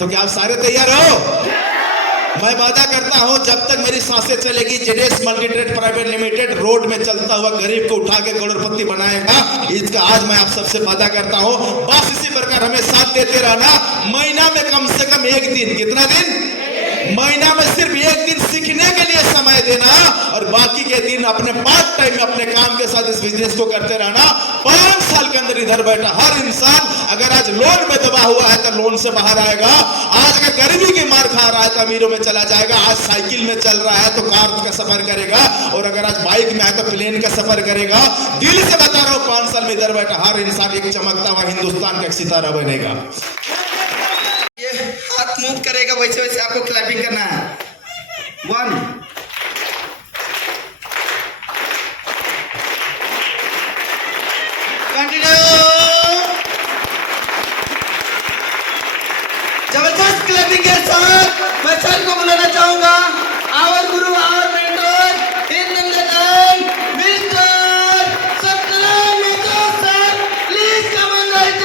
तो क्या आप सारे तैयार हो? मैं वादा करता हूं जब तक मेरी सांसें चलेगी JDS multitrade private limited road में चलता हुआ गरीब को उठा के करोड़पति बनाएगा। इसका आज मैं आप सबसे वादा करता हूं। बस इसी प्रकार हमें साथ देते रहना। महीना में कम से कम एक दिन, कितना दिन? महीना में सिर्फ एक दिन सीखने के लिए समय देना और बाकी के दिन अपने पार्ट टाइम में अपने काम के साथ इस बिजनेस को करते रहना। 5 साल के अंदर इधर बैठा हर इंसान अगर आज लोन में दबा हुआ है तो लोन से बाहर आएगा। आज अगर गरीबी की मार खा रहा है तो अमीरों में चला जाएगा। आज साइकिल में चल रहा है तो कार का सफर करेगा और अगर आज बाइक में है तो प्लेन का सफर करेगा। दिल से बता रहा हूं 5 साल में इधर बैठा हर इंसान एक चमकता हुआ हिंदुस्तान का एक सितारा बनेगा। ये हाथ मूव करेगा वैसे वैसे आपको क्लैपिंग करना है। 1 कंटिन्यू। जबरदस्त क्लैपिंग के साथ मैं सर को बुलाना चाहूंगा। Our guru our mentor in the time mister Satyanarayan Mishra sir, please come on right.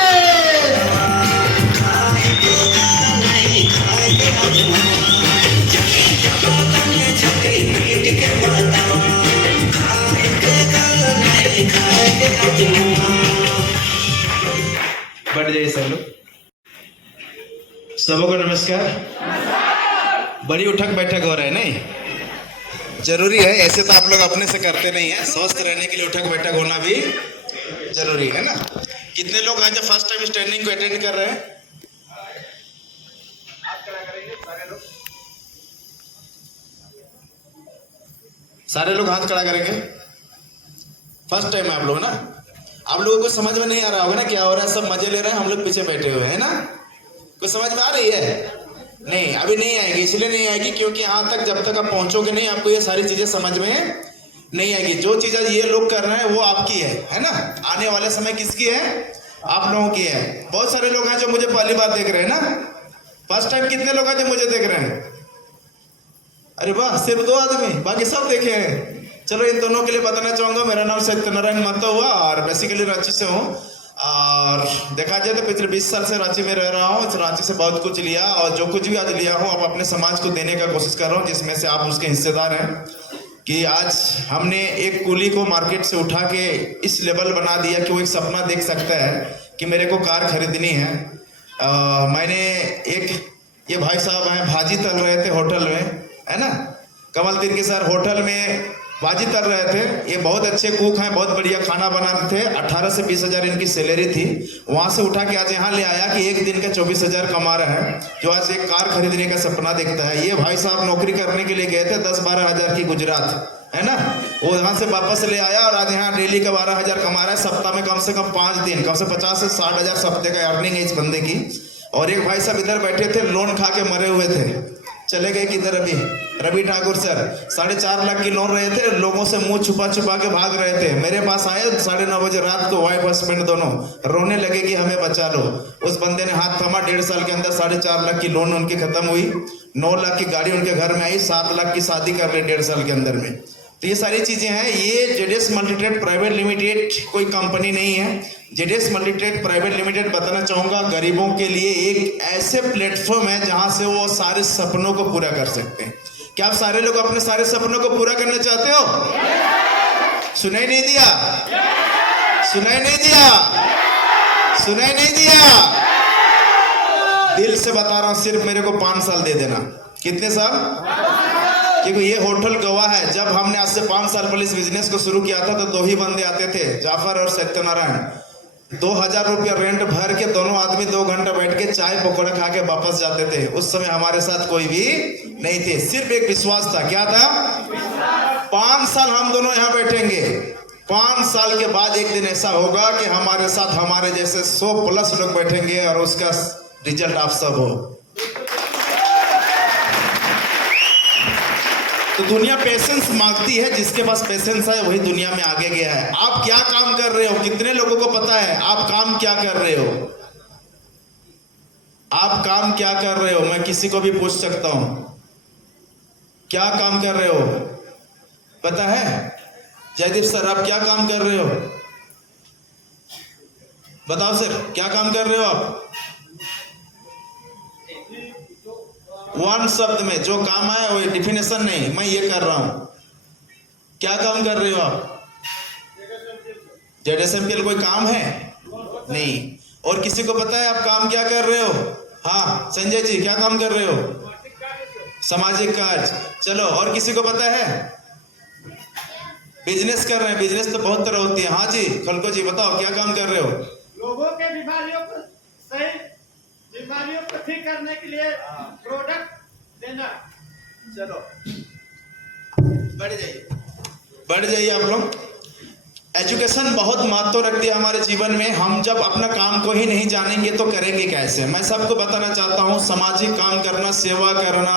बढ़ जाइए सब लोग। सबको नमस्कार। बड़ी उठक बैठक हो रहा है नहीं? जरूरी है। ऐसे तो आप लोग अपने से करते नहीं है। स्वस्थ रहने के लिए उठक बैठक होना भी जरूरी है ना। कितने लोग आज फर्स्ट टाइम इस ट्रेनिंग को अटेंड कर रहे हैं? सारे लोग हाथ खड़ा करेंगे। फर्स्ट टाइम आप लोग ना, आप लोगों को समझ में नहीं आ रहा होगा ना क्या हो रहा है। सब मजे ले रहे हैं, हम लोग पीछे बैठे हुए हैं ना। कुछ समझ में आ रही है? नहीं, अभी नहीं आएगी। इसलिए नहीं आएगी क्योंकि यहाँ तक जब तक आप पहुंचोगे नहीं आपको ये सारी चीजें समझ में नहीं आएगी। जो चीजें ये लोग कर रहे हैं वो आपकी है ना। आने वाले समय किसकी है? आप लोगों की है। बहुत सारे लोग हैं जो मुझे पहली बार देख रहे हैं ना। फर्स्ट टाइम कितने लोग हैं जो मुझे देख रहे हैं? अरे वाह, सिर्फ 2 आदमी, बाकी सब देखे हैं। चलो इन दोनों के लिए बताना चाहूंगा, मेरा नाम सत्यनारायण महतो हुआ और बेसिकली रांची से हूँ। और देखा जाए तो पिछले 20 साल से रांची में रह रहा हूँ। इस रांची से बहुत कुछ लिया और जो कुछ भी आज लिया हूँ अब अपने समाज को देने का कोशिश कर रहा हूँ, जिसमें से आप उसके हिस्सेदार हैं। कि आज हमने एक कुली को मार्केट से उठा के इस लेवल बना दिया कि वो एक सपना देख सकता है कि मेरे को कार खरीदनी है। मैंने ये भाई साहब हैं, भाजी तल रहे थे होटल में, है ना। कमल तीर के सर होटल में भाजी तल रहे थे। ये बहुत अच्छे कुक हैं, बहुत बढ़िया खाना बनाते थे। 18 से 20 हजार इनकी सैलरी थी। वहां से उठा के आज यहाँ ले आया कि एक दिन का 24 हजार कमा रहे हैं, जो आज एक कार खरीदने का सपना देखता है। ये भाई साहब नौकरी करने के लिए गए थे 10-12 हजार की गुजरात, है ना। वो वहां से वापस ले आया और आज यहाँ डेली का 12 हजार कमा रहा है। सप्ताह में कम से कम 5 दिन, कम से 50 से 60 हजार सप्ताह का अर्निंग है इस बंदे की। और एक भाई साहब इधर बैठे थे, लोन खा के मरे हुए थे। चले गए किधर? अभी रवि ठाकुर सर 4.5 लाख की लोन रहे थे। लोगों से मुंह छुपा छुपा के भाग रहे थे। मेरे पास आए 9:30 बजे रात को, वाइफ हस्बैंड दोनों रोने लगे कि हमें बचा लो। उस बंदे ने हाथ थमा। 1.5 साल के अंदर 4.5 लाख की लोन उनकी खत्म हुई। 9 लाख की गाड़ी उनके घर में आई। 7 लाख की शादी कर ली 1.5 साल के अंदर में। तो ये सारी चीजें हैं। ये जेडीएस मल्टीट्रेड प्राइवेट लिमिटेड कोई कंपनी नहीं है। जेडीएस मल्टीट्रेड प्राइवेट लिमिटेड बताना चाहूंगा गरीबों के लिए एक ऐसे प्लेटफॉर्म है जहां से वो सारे सपनों को पूरा कर सकते हैं। क्या आप सारे लोग अपने सारे सपनों को पूरा करना चाहते हो? सुनाई नहीं दिया? सुनाई नहीं दिया? सुनाई नहीं दिया? दिल से बता रहा हूं, सिर्फ मेरे को 5 साल दे देना। कितने साल? क्योंकि ये होटल गवाह है। जब हमने आज से 5 साल पहले इस बिजनेस को शुरू किया था तो 2 ही बंदे आते थे, जाफर और सत्यनारायण। 2000 रुपया रेंट भर के दोनों आदमी 2 घंटा बैठ के चाय पकौड़ा खा के वापस जाते थे। उस समय हमारे साथ कोई भी नहीं थे, सिर्फ एक विश्वास था। क्या था? 5 साल हम दोनों यहाँ बैठेंगे। 5 साल के बाद एक दिन ऐसा होगा कि हमारे साथ हमारे जैसे 100+ लोग बैठेंगे और उसका रिजल्ट आप सब हो। तो दुनिया पेशेंस मांगती है। जिसके पास पेशेंस है वही दुनिया में आगे गया है। आप क्या काम कर रहे हो? कितने लोगों को पता है आप काम क्या कर रहे हो? आप काम क्या कर रहे हो? मैं किसी को भी पूछ सकता हूं, क्या काम कर रहे हो? पता है? जयदीप सर आप क्या काम कर रहे हो? बताओ सर, क्या काम कर रहे हो आप? वन शब्द में जो काम है वो डिफिनेशन नहीं, मैं ये कर रहा हूं। क्या काम कर रहे हो आप? ZSMPL कोई काम है नहीं। और किसी को पता है आप काम क्या कर रहे हो? हाँ संजय जी, क्या काम कर रहे हो? सामाजिक कार्य। चलो, और किसी को पता है? बिजनेस कर रहे हैं। बिजनेस तो बहुत तरह होती है। हाँ जी खलको जी, बताओ क्या काम कर रहे हो? लोगों के बीमारियों को सही बीमारियों को ठीक करने के लिए प्रोडक्ट देना। चलो बढ़ जाइए आप लोग। एजुकेशन बहुत महत्व रखती है हमारे जीवन में। हम जब अपना काम को ही नहीं जानेंगे तो करेंगे कैसे? मैं सबको बताना चाहता हूँ, सामाजिक काम करना, सेवा करना,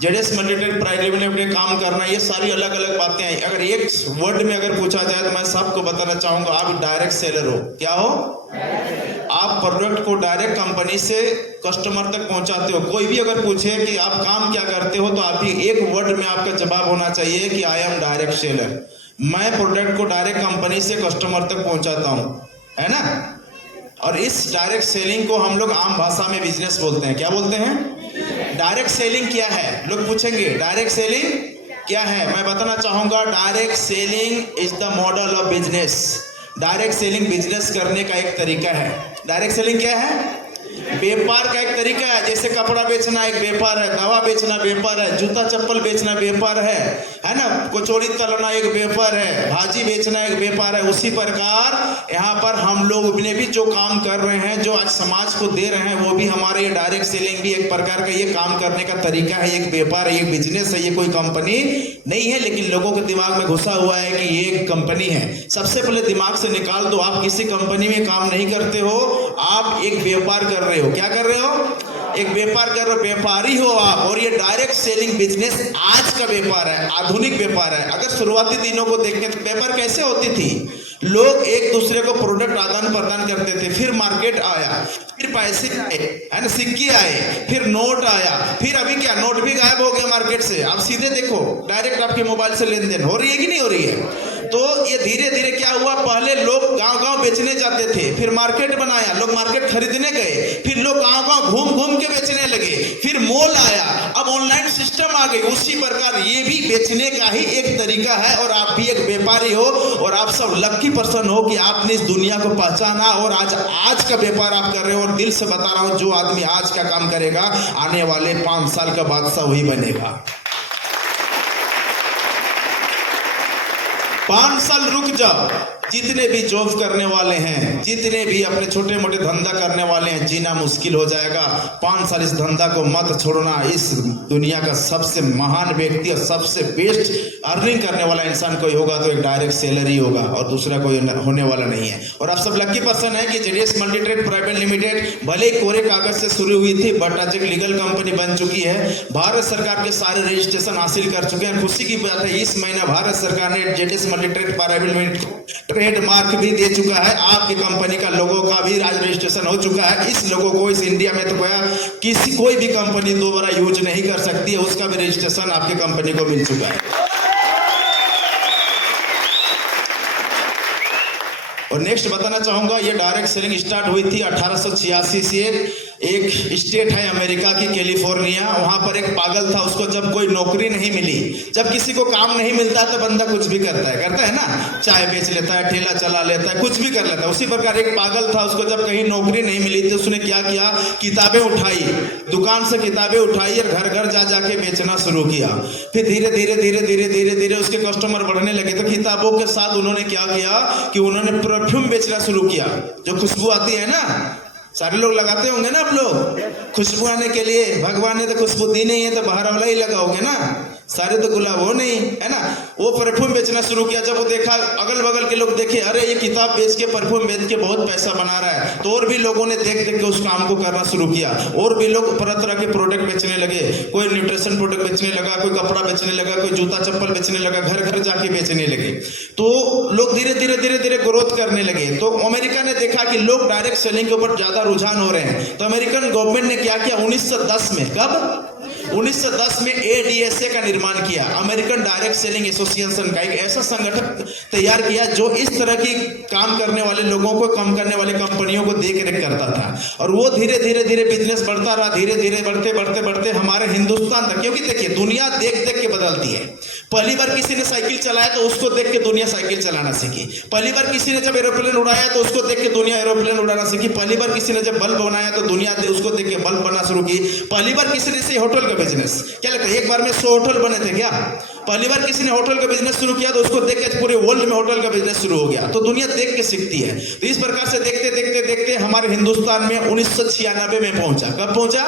जेडीएस मल्टीट्रेड प्राइवेट लिमिटेड काम करना, ये सारी अलग अलग बातें हैं। अगर एक वर्ड में अगर पूछा जाए तो मैं सबको बताना चाहूंगा, आप डायरेक्ट सेलर हो। क्या हो? आप प्रोडक्ट को डायरेक्ट कंपनी से कस्टमर तक पहुंचाते हो। कोई भी अगर पूछे कि आप काम क्या करते हो तो आप ही एक वर्ड में आपका जवाब होना चाहिए कि आई एम डायरेक्ट सेलर। मैं प्रोडक्ट को डायरेक्ट कंपनी से कस्टमर तक पहुंचाता हूं, है ना। और इस डायरेक्ट सेलिंग को हम लोग आम भाषा में बिजनेस बोलते हैं। क्या बोलते हैं? डायरेक्ट सेलिंग क्या है? लोग पूछेंगे डायरेक्ट सेलिंग क्या है? मैं बताना चाहूंगा, direct selling is the model of business. Direct selling business करने का एक तरीका है। डायरेक्ट सेलिंग क्या है? व्यापार का एक तरीका है। जैसे कपड़ा बेचना एक व्यापार है, दवा बेचना व्यापार है, जूता चप्पल बेचना व्यापार है ना। कचौड़ी तलना एक व्यापार है, भाजी बेचना एक व्यापार है। उसी प्रकार यहाँ पर हम लोग ने भी जो काम कर रहे हैं, जो आज समाज को दे रहे हैं, वो भी हमारे ये डायरेक्ट सेलिंग भी एक प्रकार का ये काम करने का तरीका है, एक व्यापार है, एक बिजनेस है। ये कोई कंपनी नहीं है, लेकिन लोगों के दिमाग में घुसा हुआ है कि ये एक कंपनी है। सबसे पहले दिमाग से निकाल दो, आप किसी कंपनी में काम नहीं करते हो, आप एक व्यापार कर रहे हो। क्या कर रहे हो? एक व्यापार कर रहे हो, व्यापारी हो आप। और ये डायरेक्ट सेलिंग बिजनेस आज का व्यापार है, आधुनिक व्यापार है। अगर शुरुआती दिनों को देखें तो व्यापार कैसे होती थी? लोग एक दूसरे को प्रोडक्ट आदान प्रदान करते थे, फिर मार्केट आया, फिर पैसे आए, है ना, सिक्के आए, फिर नोट आया, फिर अभी क्या नोट भी गायब हो गया मार्केट से। आप सीधे देखो, डायरेक्ट आपके मोबाइल से लेन देन हो रही है कि नहीं हो रही है? तो ये धीरे धीरे क्या हुआ, पहले लोग गांव गांव बेचने जाते थे, फिर मार्केट बनाया, लोग मार्केट खरीदने गए, फिर लोग गांव गांव घूम घूम के बेचने लगे, फिर मॉल आया, अब ऑनलाइन सिस्टम आ गई। उसी प्रकार ये भी बेचने का ही एक तरीका है। और आप भी एक व्यापारी हो, और आप सब लकी पर्सन हो कि आपने इस दुनिया को पहचाना और आज का व्यापार आप कर रहे हो। और दिल से बता रहा हूं, जो आदमी आज का काम करेगा, आने वाले 5 साल का बादशाह वही बनेगा। 5 साल रुक जाओ। जितने भी जॉब करने वाले हैं, जितने भी अपने छोटे मोटे धंधा करने वाले हैं, जीना मुश्किल हो जाएगा। 5 साल इस धंधा को मत छोड़ना। इस दुनिया का सबसे महान व्यक्ति और सबसे बेस्ट अर्निंग करने वाला इंसान कोई होगा तो एक डायरेक्ट सेलर ही होगा, और दूसरा कोई होने वाला नहीं है। और आप सब लकी पर्सन है कि जेडीएस मल्टीट्रेड प्राइवेट लिमिटेड भले कोरे कागज से शुरू हुई थी, बट आज एक लीगल कंपनी बन चुकी है। भारत सरकार के सारे रजिस्ट्रेशन हासिल कर चुके हैं। खुशी की बात है, इस महीना भारत सरकार ने JDS multitrade private limited trade mark भी दे चुका है। आपकी कंपनी का लोगो का भी आज रजिस्ट्रेशन हो चुका है। इस लोगो को इस इंडिया में तो कोई भी कंपनी दोबारा यूज नहीं कर सकती है, उसका भी रजिस्ट्रेशन आपकी कंपनी को मिल चुका है। और नेक्स्ट बताना चाहूंगा, ये डायरेक्ट सेलिंग स्टार्ट हुई थी 1886 से। एक स्टेट है अमेरिका की, कैलिफोर्निया, वहां पर एक पागल था, उसको जब कोई नौकरी नहीं मिली, जब किसी को काम नहीं मिलता तो बंदा कुछ भी करता है ना, चाय बेच लेता है, ठेला चला लेता है, कुछ भी कर लेता है। उसी प्रकार एक पागल था, उसको जब कहीं नौकरी नहीं मिली तो उसने क्या किया, किताबें उठाई, दुकान से किताबें उठाई और घर घर जा जाके बेचना शुरू किया। फिर धीरे धीरे धीरे धीरे धीरे धीरे उसके कस्टमर बढ़ने लगे, तो किताबों के साथ उन्होंने क्या किया कि उन्होंने परफ्यूम बेचना शुरू किया। जो खुशबू आती है ना, सारे लोग लगाते होंगे ना आप लोग, खुशबू आने के लिए। भगवान ने तो खुशबू दी नहीं है तो बाहर वाला ही लगाओगे ना, सारे तो गुलाब हो नहीं, है ना। वो परफ्यूम बेचना शुरू किया। जब वो देखा, अगल बगल के लोग देखे, अरे ये किताब बेच के, परफ्यूम बेच के बहुत पैसा बना रहा है, तो और भी लोगों ने देख देख के उस काम को करना शुरू किया। और भी लोग तरह तरह के प्रोडक्ट बेचने लगे। कोई न्यूट्रिशन प्रोडक्ट बेचने लगा, कोई कपड़ा बेचने लगा, कोई जूता चप्पल बेचने लगा, घर घर जाके बेचने लगे। तो लोग धीरे धीरे धीरे धीरे ग्रोथ करने लगे। तो अमेरिका ने देखा कि लोग डायरेक्ट सेलिंग के ऊपर ज्यादा रुझान हो रहे हैं, तो अमेरिकन गवर्नमेंट ने क्या किया 1910 में, कब 1910 में ADSA का निर्माण किया, अमेरिकन डायरेक्ट सेलिंग एसोसिएशन का, एक ऐसा संगठन तैयार किया जो इस तरह की काम करने वाले लोगों को, कम करने वाले कंपनियों को देख रेख करता था। और वो धीरे धीरे धीरे बिजनेस बढ़ता रहा, धीरे धीरे बढ़ते बढ़ते बढ़ते हमारे हिंदुस्तान तक। क्योंकि देखिए दुनिया देख देख के बदलती है। पहली बार किसी ने साइकिल चलाया तो उसको देख के दुनिया साइकिल चलाना सीखी। पहली बार किसी ने जब एरोप्लेन उड़ाया तो उसको देख के दुनिया एरोप्लेन उड़ाना सीखी। पहली बार किसी ने जब बल्ब बनाया तो दुनिया उसको देख के बल्ब बनना शुरू की। पहली बार किसी ने से होटल का बिजनेस, क्या लगता है एक बार में 100 होटल बने थे क्या? पहली बार किसी ने होटल का बिजनेस शुरू किया तो उसको देख के पूरे वर्ल्ड में होटल का बिजनेस शुरू हो गया। तो दुनिया देख के सीखती है। तो इस प्रकार से देखते देखते देखते हमारे हिंदुस्तान में 1996 में पहुंचा। कब पहुंचा?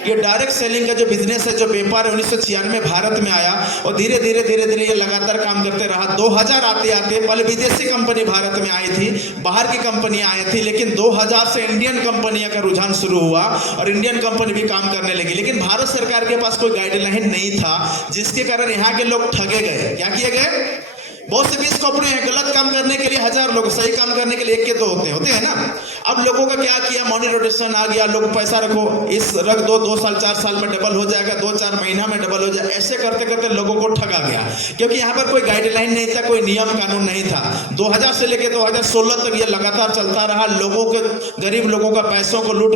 ये डायरेक्ट सेलिंग का जो बिजनेस है, जो व्यापार है, 1996 में भारत में आया और धीरे धीरे धीरे धीरे ये लगातार काम करते रहा। 2000 आते आते पहले विदेशी कंपनी भारत में आई थी, बाहर की कंपनी आई थी, लेकिन 2000 से इंडियन कंपनियों का रुझान शुरू हुआ और इंडियन कंपनी भी काम करने लगी। लेकिन भारत सरकार के पास कोई गाइडलाइन नहीं था, जिसके कारण यहाँ के लोग ठगे गए। क्या किए गए? बहुत से बीस कंपनी है, गलत काम करने के लिए 1000 लोग, सही काम करने के लिए 1 के 2 होते हैं ना। अब लोगों का क्या किया, मनी रोटेशन आ गया, लोग पैसा रखो, इस रख दो, 2 साल 4 साल में डबल हो जाएगा, 2-4 महीना में डबल हो जाएगा। ऐसे करते करते लोगों को ठगा गया, क्योंकि यहाँ पर कोई गाइडलाइन नहीं था, कोई नियम कानून नहीं था। 2000 से लेकर 2016 तक ये लगातार चलता रहा। लोगों के, गरीब लोगों का पैसों को लूट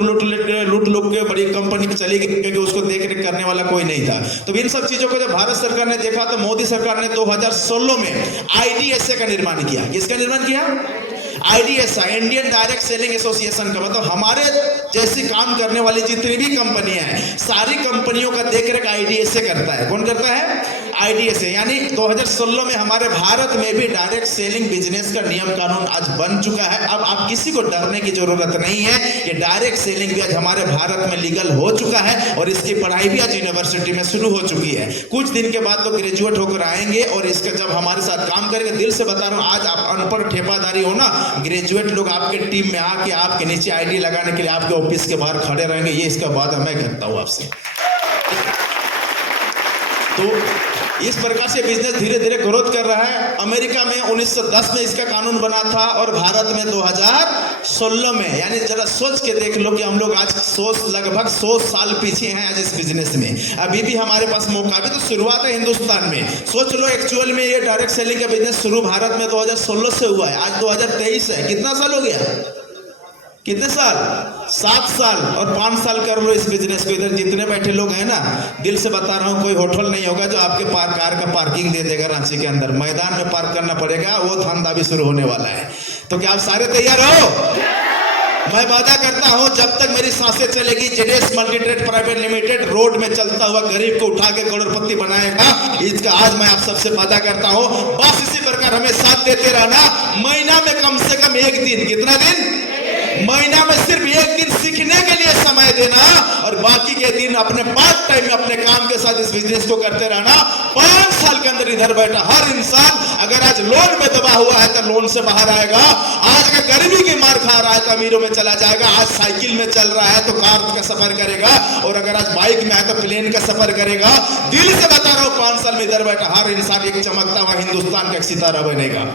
के बड़ी कंपनी चली गई, क्योंकि उसको देख रेख करने वाला कोई नहीं था। तो इन सब चीजों को जब भारत सरकार ने देखा तो मोदी सरकार ने 2016 में IDSA का निर्माण किया। किसका निर्माण किया? IDSA, Indian direct selling association का। मतलब हमारे जैसी काम करने वाली जितनी भी कंपनियां हैं, सारी कंपनियों का देखरेख IDSA करता है। कौन करता है? IDSA। यानी 2016 में हमारे भारत में भी डायरेक्ट सेलिंग बिजनेस का नियम कानून आज बन चुका है। अब आप किसी को डरने की जरूरत नहीं है। ये डायरेक्ट सेलिंग भी आज हमारे भारत में लीगल हो चुका है और इसकी पढ़ाई भी आज यूनिवर्सिटी में शुरू हो चुकी है। कुछ दिन के बाद लोग ग्रेजुएट होकर आएंगे और इसका जब हमारे साथ काम करेंगे, दिल से बता रहा हूं, आज आप अनपढ़ ठेपादारी हो ना, ग्रेजुएट लोग आपके टीम में आके आपके नीचे ID लगाने के लिए आपके ऑफिस के बाहर खड़े रहेंगे। ये इसका वादा मैं करता हूं आपसे। तो इस प्रकार से बिजनेस धीरे धीरे ग्रोथ कर रहा है। अमेरिका में 1910 में इसका कानून बना था और भारत में 2016 में। यानी जरा सोच के देख लो कि हम लोग आज लगभग 100 साल पीछे हैं आज इस बिजनेस में। अभी भी हमारे पास मौका, अभी तो शुरुआत है हिंदुस्तान में। सोच लो एक्चुअल में ये डायरेक्ट सेलिंग का बिजनेस शुरू भारत में 2016 से हुआ है। आज 2023 है। कितना साल हो गया? कितने साल? 7 साल और 5 साल कर लो इस बिजनेस को। इधर जितने बैठे लोग हैं ना, दिल से बता रहा हूं, कोई होटल नहीं होगा जो आपके कार का पार्किंग दे देगा रांची के अंदर। मैदान में पार्क करना पड़ेगा, वो धंधा भी शुरू होने वाला है। तो क्या आप सारे तैयार हो? मैं वादा करता हूं जब तक मेरी सांसें चलेगी, जेडेस मल्टीट्रेड प्राइवेट लिमिटेड रोड में चलता हुआ गरीब को उठा के करोड़पति बनाएगा। इसका आज मैं आप सबसे वादा करता हूं। बस इसी प्रकार हमें साथ देते रहना। महीना में कम से कम 1 दिन, कितना दिन? महीना में सिर्फ 1 दिन सीखने के लिए समय देना और बाकी के दिन अपने पार्ट टाइम में अपने काम के साथ इस बिजनेस को करते रहना। 5 साल के अंदर इधर बैठा हर इंसान अगर आज लोन में दबा हुआ है तो लोन से बाहर आएगा। आज अगर गरीबी की मार खा रहा है तो अमीरों में चला जाएगा। आज साइकिल में चल रहा है तो कार का सफर करेगा और अगर आज बाइक में है तो प्लेन का सफर करेगा। दिल से बता रहा हूं, 5 साल में इधर बैठा हर इंसान एक चमकता हुआ हिंदुस्तान का एक सितारा बनेगा।